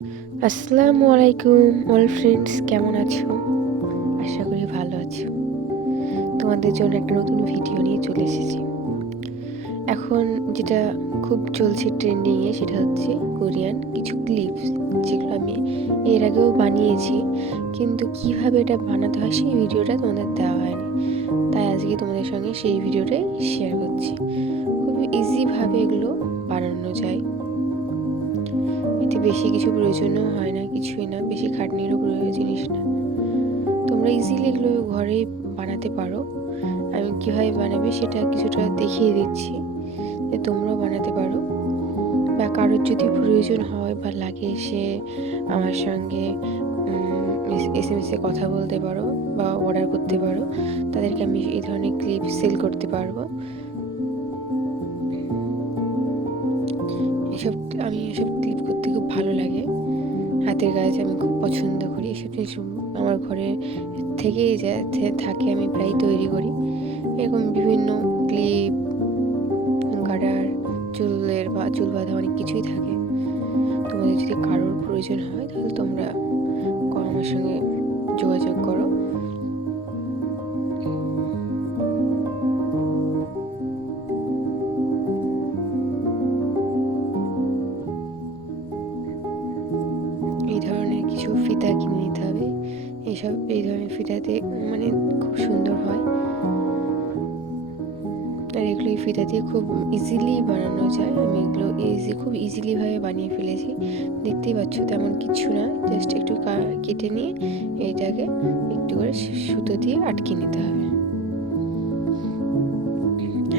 আসসালামু আলাইকুম all friends, কেমন আছো? আশা করি ভালো আছো। তোমাদের জন্য একটা নতুন ভিডিও নিয়ে চলে এসেছি। এখন যেটা খুব চলছে ট্রেন্ডিং এ সেটা হচ্ছে কোরিয়ান কিছু ক্লিপস, যেগুলো আমি এর আগেও বানিয়েছি, কিন্তু কিভাবে এটা বানাতে হয় সেই ভিডিওটা তোমাদের দেওয়া হয়নি। তাই আজকে তোমাদের সঙ্গে সেই ভিডিওটাই শেয়ার করছি। খুব ইজিভাবে এগুলো বানানো যায়। এতে বেশি কিছু প্রয়োজনও হয় না, কিছুই না, বেশি খাটনিরও জিনিস না। তোমরা ইজিলি এগুলো ঘরেই বানাতে পারো। আমি কীভাবে বানাবে সেটা কিছুটা দেখিয়ে দিচ্ছি, যে তোমরাও বানাতে পারো। বা কারোর যদি প্রয়োজন হয় বা লাগে, সে আমার সঙ্গে এসএমএসে কথা বলতে পারো বা অর্ডার করতে পারো। তাদেরকে আমি এই ধরনের ক্লিপ সেল করতে পারবো। এসব ক্লিপ করতে খুব ভালো লাগে। হাতের কাজ আমি খুব পছন্দ করি। এসব জিনিস আমার ঘরে থেকেই যায়, থাকে, আমি প্রায় তৈরি করি। এরকম বিভিন্ন ক্লিপ, গার্ডার, চুল বাঁধা অনেক কিছুই থাকে। তোমাদের যদি কারোর প্রয়োজন হয় তাহলে তোমরা আমার সঙ্গে যোগাযোগ করো। এই ধরনের কিছু ফিতা কিনে নিতে হবে। এই ধরনের ফিতাতে মানে খুব সুন্দর হয়। আর এগুলো এই ফিতা দিয়ে খুব ইজিলি বানানো যায়। আমি এগুলো খুব ইজিলিভাবে বানিয়ে ফেলেছি। দেখতেই পাচ্ছ, তেমন কিছু না, জাস্ট একটু কেটে নিয়ে এইটাকে একটু করে সুতো দিয়ে আটকে নিতে হবে।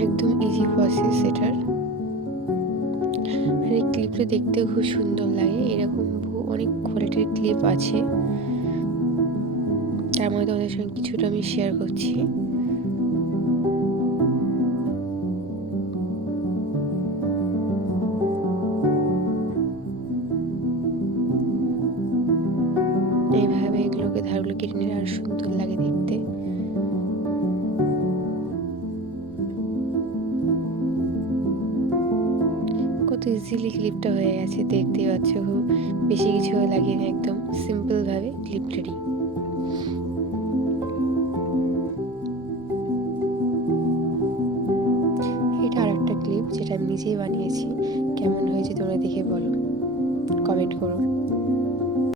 একদম ইজি প্রসেস এটার। আর এই ক্লিপটা দেখতেও খুব সুন্দর লাগে। এরকম অনেক কোয়ালিটির ক্লিপ আছে, তার মধ্যে ওদের সঙ্গে কিছুটা আমি শেয়ার করছি। এইভাবে এগুলোকে ধারগুলো কেটে নিলে আরো সুন্দর লাগে দেখতে। কত ইজিলি ক্লিপটা হয়ে গেছে, দেখতেই পাচ্ছ। খুব বেশি কিছু লাগে না, একদম সিম্পল ভাবে ক্লিপ রেডি। এটা আর একটা ক্লিপ, যেটা আমি নিজেই বানিয়েছি। কেমন হয়েছে তোমরা দেখে বলো, কমেন্ট করো।